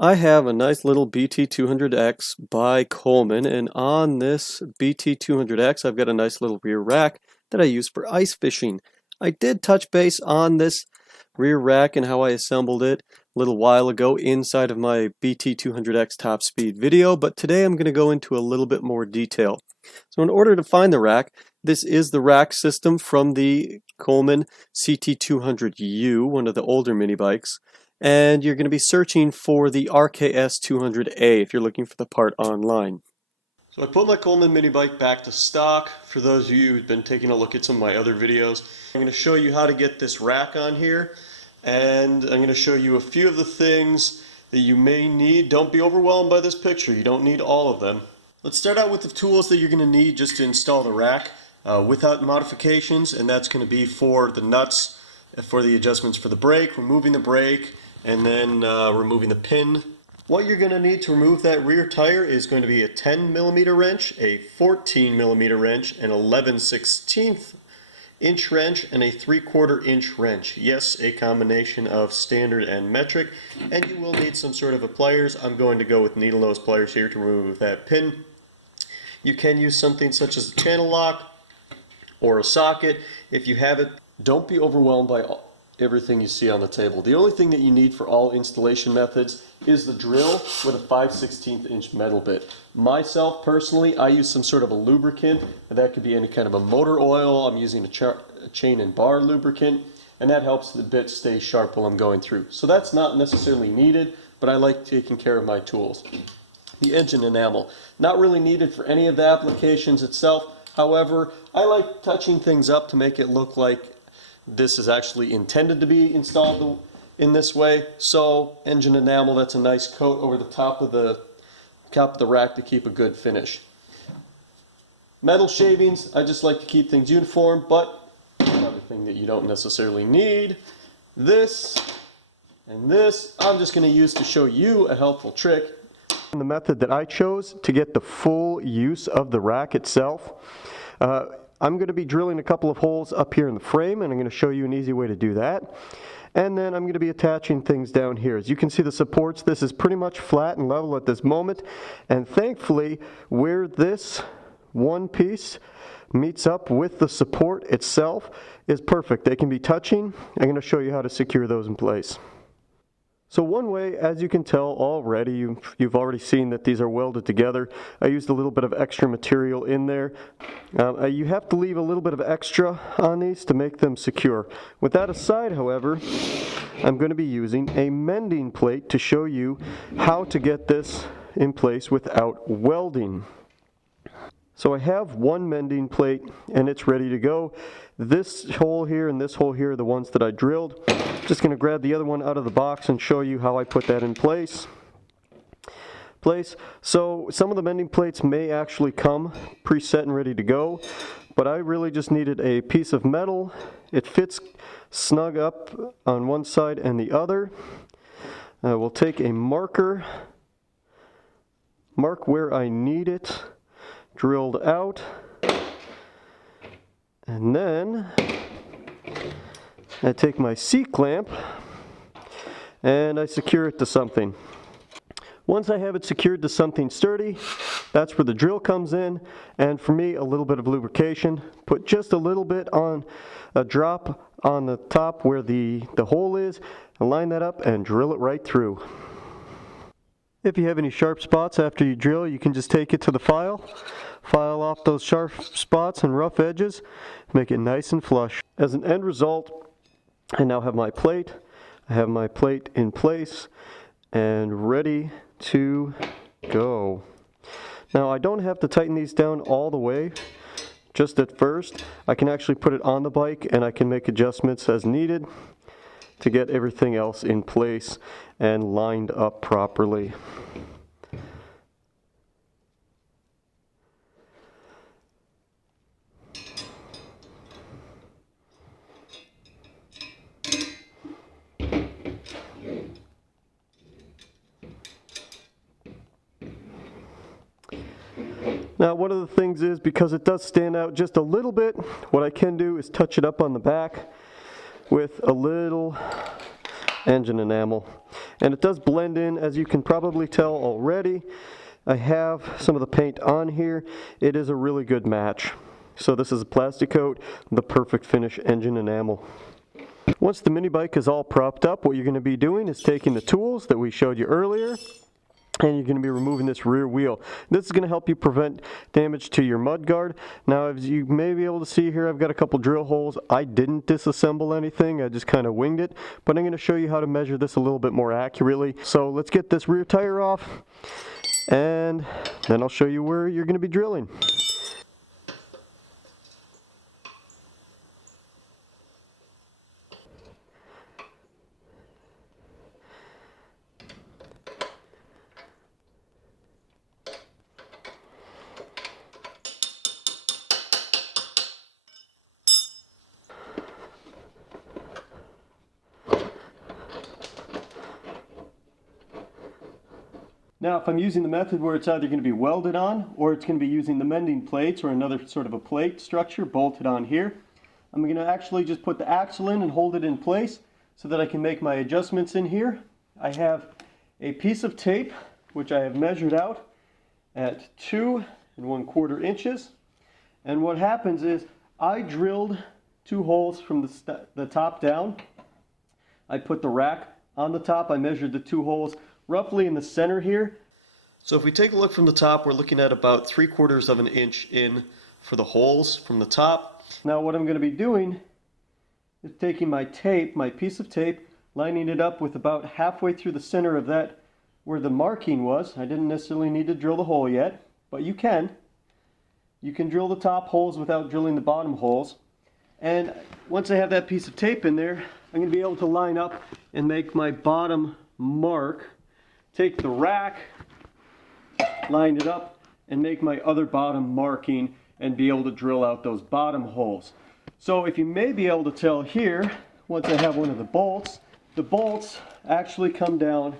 I have a nice little BT200X by Coleman, and on this BT200X I've got a nice little rear rack that I use for ice fishing. I did touch base on this rear rack and how I assembled it a little while ago inside of my BT200X top speed video, but today I'm going to go into a little bit more detail. So in order to find the rack, this is the rack system from the Coleman CT200U, one of the older mini bikes. And you're going to be searching for the RKS 200A if you're looking for the part online. So I put my Coleman mini bike back to stock. For those of you who've been taking a look at some of my other videos, I'm going to show you how to get this rack on here, and I'm going to show you a few of the things that you may need. Don't be overwhelmed by this picture. You don't need all of them. Let's start out with the tools that you're going to need just to install the rack without modifications, and that's going to be for the nuts, for the adjustments for the brake, removing the brake, and then removing the pin. What you're going to need to remove that rear tire is going to be a 10mm wrench, a 14mm wrench, an 11/16 inch wrench, and a 3/4 inch wrench. Yes, a combination of standard and metric, and you will need some sort of a pliers. I'm going to go with needle nose pliers here to remove that pin. You can use something such as a channel lock or a socket if you have it. Don't be overwhelmed by everything you see on the table. The only thing that you need for all installation methods is the drill with a 5/16 inch metal bit. Myself personally, I use some sort of a lubricant, and that could be any kind of a motor oil. I'm using a chain and bar lubricant, and that helps the bit stay sharp while I'm going through. So that's not necessarily needed, but I like taking care of my tools. The engine enamel, not really needed for any of the applications itself. However, I like touching things up to make it look like this is actually intended to be installed in this way. So engine enamel, that's a nice coat over the top of the rack to keep a good finish. Metal shavings, I just like to keep things uniform, but another thing that you don't necessarily need, this and this, I'm just going to use to show you a helpful trick. The method that I chose to get the full use of the rack itself. I'm going to be drilling a couple of holes up here in the frame, and I'm going to show you an easy way to do that. And then I'm going to be attaching things down here. As you can see, the supports, this is pretty much flat and level at this moment. And thankfully, where this one piece meets up with the support itself is perfect. They can be touching. I'm going to show you how to secure those in place. So one way, as you can tell already, you've already seen that these are welded together. I used a little bit of extra material in there. You have to leave a little bit of extra on these to make them secure. With that aside, however, I'm going to be using a mending plate to show you how to get this in place without welding. So I have one mending plate and it's ready to go. This hole here and this hole here are the ones that I drilled. Just going to grab the other one out of the box and show you how I put that in place. So some of the mending plates may actually come preset and ready to go, but I really just needed a piece of metal. It fits snug up on one side and the other. We'll take a marker, mark where I need it, drilled out, and then I take my C-clamp and I secure it to something. Once I have it secured to something sturdy, that's where the drill comes in, and for me, a little bit of lubrication. Put just a little bit on a drop on the top where the hole is, and line that up and drill it right through. If you have any sharp spots after you drill, you can just take it to the file off those sharp spots and rough edges, make it nice and flush. As an end result, I now have my plate. I have my plate in place and ready to go. Now I don't have to tighten these down all the way, just at first. I can actually put it on the bike and I can make adjustments as needed to get everything else in place and lined up properly. Now one of the things is, because it does stand out just a little bit, what I can do is touch it up on the back with a little engine enamel. and it does blend in, as you can probably tell already. I have some of the paint on here. It is a really good match. So this is a plastic coat, the perfect finish engine enamel. Once the mini bike is all propped up, what you're going to be doing is taking the tools that we showed you earlier, and you're going to be removing this rear wheel. This is going to help you prevent damage to your mud guard. Now, as you may be able to see here, I've got a couple drill holes. I didn't disassemble anything, I just kind of winged it, but I'm going to show you how to measure this a little bit more accurately. So let's get this rear tire off, and then I'll show you where you're going to be drilling. Now, if I'm using the method where it's either going to be welded on, or it's going to be using the mending plates or another sort of a plate structure bolted on here, I'm going to actually just put the axle in and hold it in place so that I can make my adjustments in here. I have a piece of tape which I have measured out at 2 1/4 inches, and what happens is I drilled 2 holes from the top down. I put the rack on the top. I measured the 2 holes roughly in the center here. So if we take a look from the top, we're looking at about 3/4 of an inch in for the holes from the top. Now what I'm going to be doing is taking my tape, my piece of tape, lining it up with about halfway through the center of that where the marking was. I didn't necessarily need to drill the hole yet, but you can. You can drill the top holes without drilling the bottom holes. And once I have that piece of tape in there, I'm going to be able to line up and make my bottom mark. Take the rack, line it up, and make my other bottom marking and be able to drill out those bottom holes. So if you may be able to tell here, once I have one of the bolts actually come down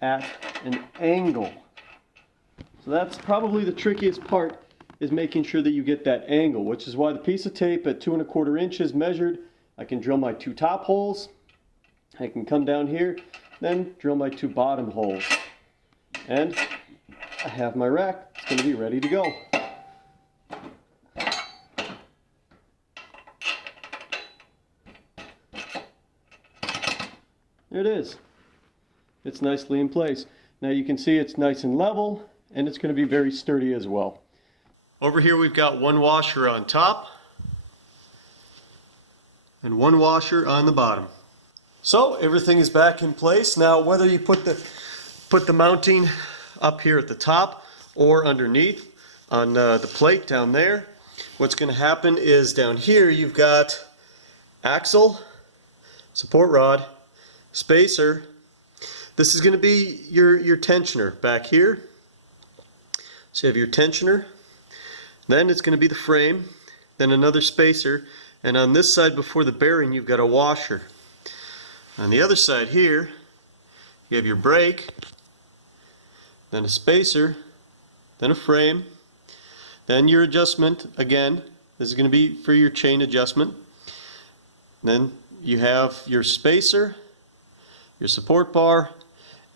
at an angle. So that's probably the trickiest part, is making sure that you get that angle, which is why the piece of tape at 2 1/4 inches measured, I can drill my 2 top holes, I can come down here, then drill my 2 bottom holes, and I have my rack. It's going to be ready to go. There it is. It's nicely in place. Now you can see it's nice and level, and it's going to be very sturdy as well. Over here we've got 1 washer on top and 1 washer on the bottom. So everything is back in place. Now whether you put the mounting up here at the top or underneath on the plate down there, what's going to happen is down here you've got axle, support rod, spacer. This is going to be your tensioner back here. So you have your tensioner, then it's going to be the frame, then another spacer, and on this side before the bearing you've got a washer. On the other side here, you have your brake, then a spacer, then a frame, then your adjustment. Again, this is going to be for your chain adjustment. Then you have your spacer, your support bar,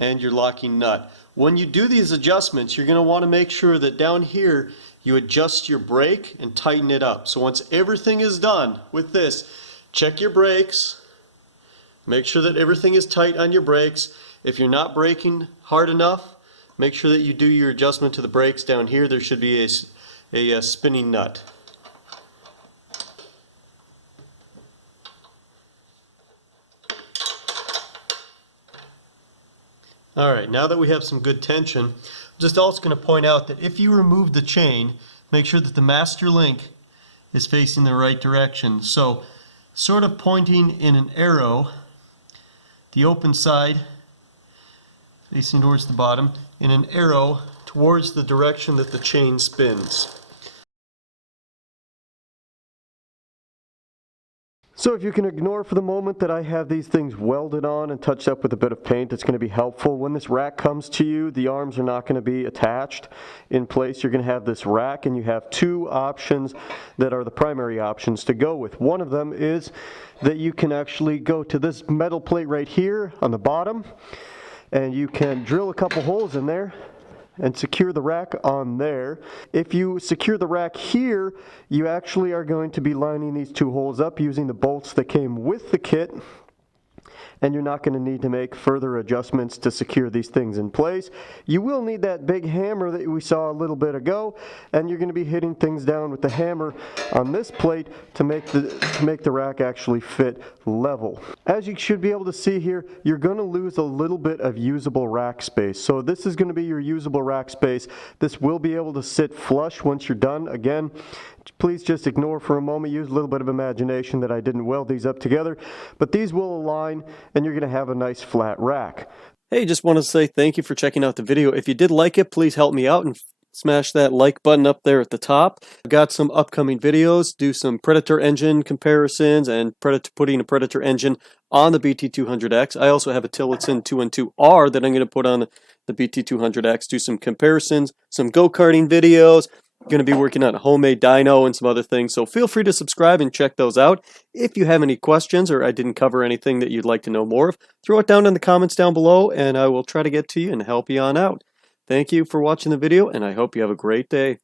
and your locking nut. When you do these adjustments, you're going to want to make sure that down here you adjust your brake and tighten it up. So once everything is done with this, check your brakes. Make sure that everything is tight on your brakes. If you're not braking hard enough, make sure that you do your adjustment to the brakes down here. There should be a spinning nut. Alright, now that we have some good tension, I'm just also going to point out that if you remove the chain, make sure that the master link is facing the right direction. So, sort of pointing in an arrow, the open side facing towards the bottom, in an arrow towards the direction that the chain spins. So if you can ignore for the moment that I have these things welded on and touched up with a bit of paint, it's going to be helpful. When this rack comes to you, the arms are not going to be attached in place. You're going to have this rack, and you have 2 options that are the primary options to go with. One of them is that you can actually go to this metal plate right here on the bottom, and you can drill a couple holes in there and secure the rack on there. If you secure the rack here, you actually are going to be lining these two holes up using the bolts that came with the kit, and you're not going to need to make further adjustments to secure these things in place. You will need that big hammer that we saw a little bit ago, and you're going to be hitting things down with the hammer on this plate to make the rack actually fit level. As you should be able to see here, you're going to lose a little bit of usable rack space. So this is going to be your usable rack space. This will be able to sit flush once you're done. Again, please just ignore for a moment, use a little bit of imagination that I didn't weld these up together, but these will align and you're going to have a nice flat rack. Hey, just want to say thank you for checking out the video. If you did like it, please help me out and smash that like button up there at the top. I've got some upcoming videos, do some Predator engine comparisons and putting a Predator engine on the BT200X. I also have a Tillotson 212R that I'm going to put on the BT200X, do some comparisons, some go-karting videos. Going to be working on a homemade dyno and some other things, so feel free to subscribe and check those out. If you have any questions or I didn't cover anything that you'd like to know more of, throw it down in the comments down below and I will try to get to you and help you on out. Thank you for watching the video and I hope you have a great day.